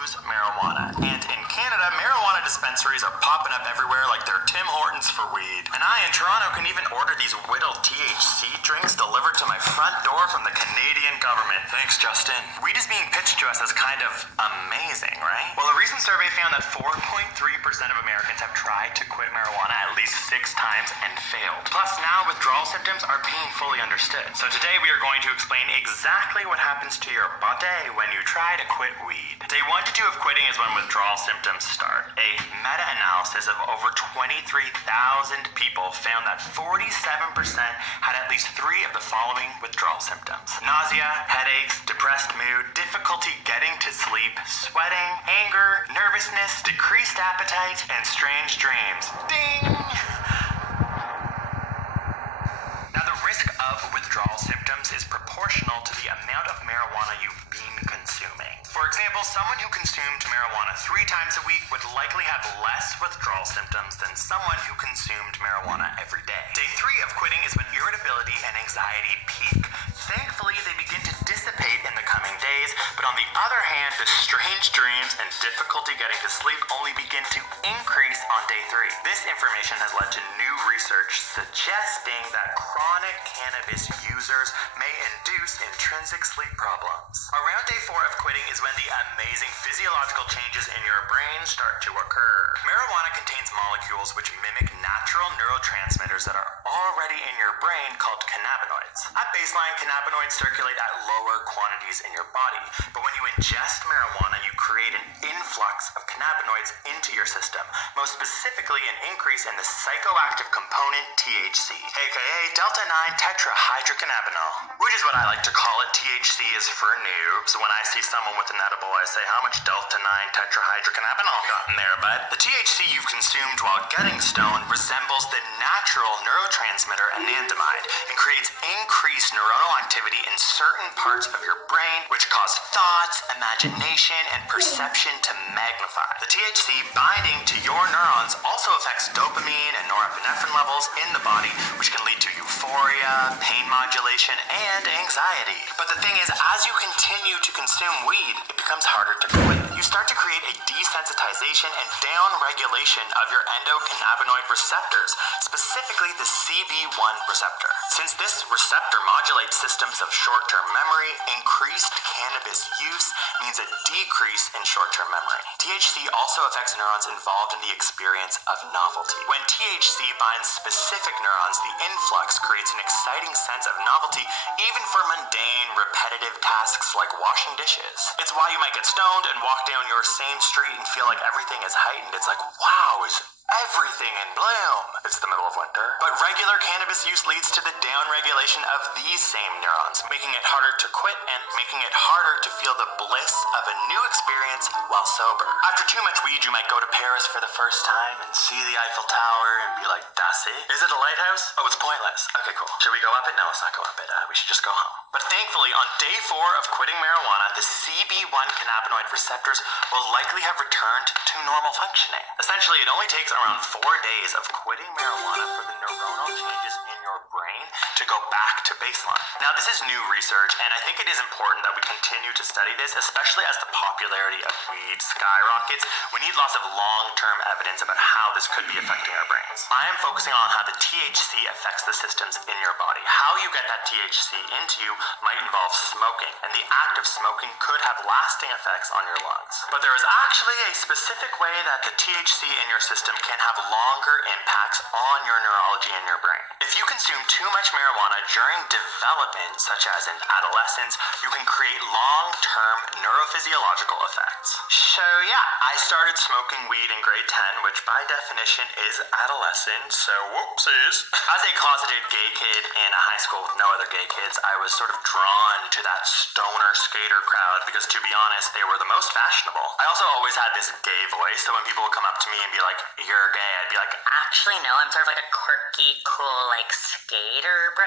use marijuana. And in Canada, marijuana dispensaries are popping up everywhere like they're Tim Hortons for weed. And I in Toronto can even order these whittled THC drinks delivered to my front door from the Canadian government. Thanks, Justin. Weed is being pitched to us as kind of amazing, right? Well, a recent survey found that 4.3% of Americans have tried to quit marijuana at least 6 times and failed. Plus, now withdrawal symptoms are being fully understood. So today we are going to explain exactly what happens to your body when you try to quit weed. Day 1 to 2 of quitting is when withdrawal symptoms start. A meta-analysis of over 23,000 people found that 47% had at least 3 of the following withdrawal symptoms: nausea, headaches, depressed mood, difficulty getting to sleep, sweating, anger, nervousness, decreased appetite, and strange dreams. Ding! Now, the risk of withdrawal symptoms is proportional to the amount of marijuana you've been consuming. For example, someone who consumed marijuana 3 times a week would likely have less withdrawal symptoms than someone who consumed marijuana every day. Day 3 of quitting is when irritability and anxiety peak. Thankfully, they begin to dissipate in the coming days, but on the other hand, the strange dreams and difficulty getting to sleep only begin to increase on day 3. This information has led to new research suggesting that chronic cannabis users may induce intrinsic sleep problems. Around day 4 of quitting is when the amazing physiological changes in your brain start to occur. Marijuana contains molecules which mimic natural neurotransmitters that are already in your brain called cannabinoids. At baseline, cannabinoids circulate at lower quantities in your body, but when you ingest marijuana, you create an influx of cannabinoids into your system, most specifically an increase in the psychoactive component THC, aka delta-9 tetrahydrocannabinol, which is what I like to call it. THC is for noobs. When I see someone with an edible, I say, how much delta-9 tetrahydrocannabinol got in there, bud? The THC you've consumed while getting stoned resembles the natural neurotransmitter anandamide and creates increased neuronal activity in certain parts of your brain, which cause thoughts, imagination, and perception to magnify. The THC binding to your neurons also affects dopamine and norepinephrine levels in the body, which can lead to euphoria, pain modulation, and anxiety. But the thing is, as you continue to consume weed, it becomes harder to quit. You start to create a desensitization and downregulation of your endocannabinoid receptors, specifically the CB1 receptor. Since this receptor modulates systems of short-term memory, increased cannabis use means a decrease in short-term memory. THC also affects neurons involved in the experience of novelty. When THC binds specific neurons, the influx creates an exciting sense of novelty, even for mundane, repetitive tasks like washing dishes. It's why you might get stoned and walk down your same street and feel like everything is heightened. It's like, wow, is everything in bloom. It's the middle of winter. But regular cannabis use leads to the downregulation of these same neurons, making it harder to quit and making it harder to feel the bliss of a new experience while sober. After too much weed, you might go to Paris for the first time and see the Eiffel Tower and be like, that's it? Is it a lighthouse? Oh, it's pointless. Okay, cool. Should we go up it? No, let's not go up it. We should just go home. But thankfully, on day 4 of quitting marijuana, the CB1 cannabinoid receptors will likely have returned to normal functioning. Essentially, it only takes around 4 days of quitting marijuana for the neuronal changes in your brain to go back to baseline. Now, this is new research, and I think it is important that we continue to study this, especially as the popularity of weed skyrockets. We need lots of long-term evidence about how this could be affecting our brains. I am focusing on how the THC affects the systems in your body. How you get that THC into you might involve smoking, and the act of smoking could have lasting effects on your lungs. But there is actually a specific way that the THC in your system can have longer impacts on your neurology in your brain. If you consume too much marijuana during development, such as in adolescence, you can create long-term neurophysiological effects. So yeah, I started smoking weed in grade 10, which by definition is adolescence, so whoopsies. As a closeted gay kid in a high school with no other gay kids, I was sort of drawn to that stoner skater crowd because, to be honest, they were the most fashionable. I also always had this gay voice, so when people would come up to me and be like, you're gay, I'd be like, actually no, I'm sort of like a quirky, cool, like skater, bro?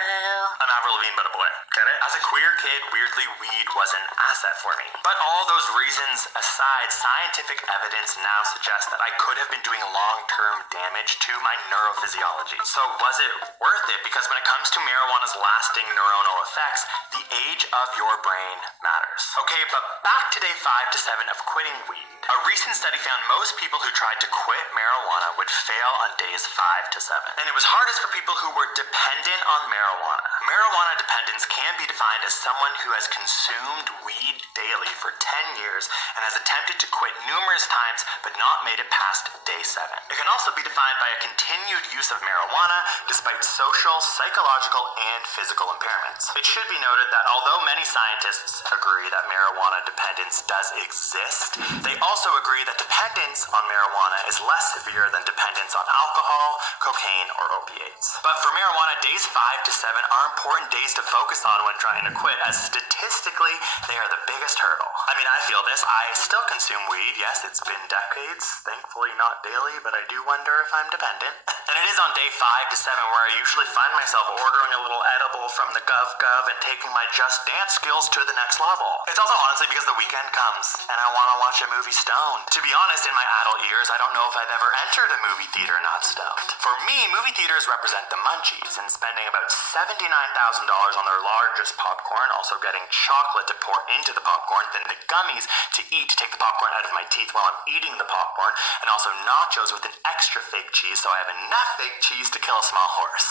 I'm Avril Lavigne, but a boy. Get it? As a queer kid, weirdly, weed was an asset for me. But all those reasons aside, scientific evidence now suggests that I could have been doing long-term damage to my neurophysiology. So was it worth it? Because when it comes to marijuana's lasting neuronal effects, the age of your brain matters. Okay, but back to day 5 to 7 of quitting weed. A recent study found most people who tried to quit marijuana would fail on days 5 to 7. And it was hardest for people who were dependent on marijuana. Marijuana dependence can be defined as someone who has consumed weed daily for 10 years and has attempted to quit numerous times but not made it past day 7. It can also be defined by a continued use of marijuana despite social, psychological, and physical impairments. It should be noted that although many scientists agree that marijuana dependence does exist, they also agree that dependence on marijuana is less severe than dependence on alcohol, cocaine, or opiates. But for marijuana, days 5 to 7 are important days to focus on when trying to quit, as statistically, they are the biggest hurdle. I mean, I feel this. I still consume weed. Yes, it's been decades. Thankfully not daily, but I do wonder if I'm dependent. And it is on day 5 to 7 where I usually find myself ordering a little edible from the Gov and taking my Just Dance skills to the next level. It's also honestly because the weekend comes and I want to watch a movie stoned. To be honest, in my adult years, I don't know if I've ever entered a movie theater not stoned. For me, movie theaters represent the munchies, and spending about $79,000 on their largest popcorn, also getting chocolate to pour into the popcorn, then the gummies to eat to take the popcorn out of my teeth while I'm eating the popcorn, and also nachos with an extra fake cheese so I have enough fake cheese to kill a small horse.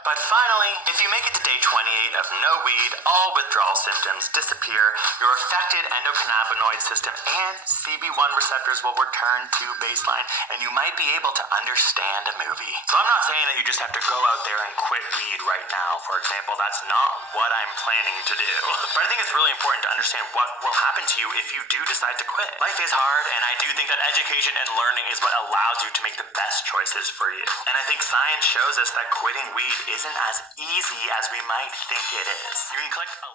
But finally, if you make it to day 28 of no weed, all withdrawal symptoms disappear, your affected endocannabinoid system and CB1 receptors will return to baseline, and you might be able to understand a movie. So I'm not saying that you just have to go out there and quit weed right now, for example. That's not what I'm planning to do. But I think it's really important to understand what will happen to you if you do decide to quit. Life is hard, and I do think that education and learning is what allows you to make the best choices for you. And I think science shows us that quitting weed isn't as easy as we might think it is. You can click a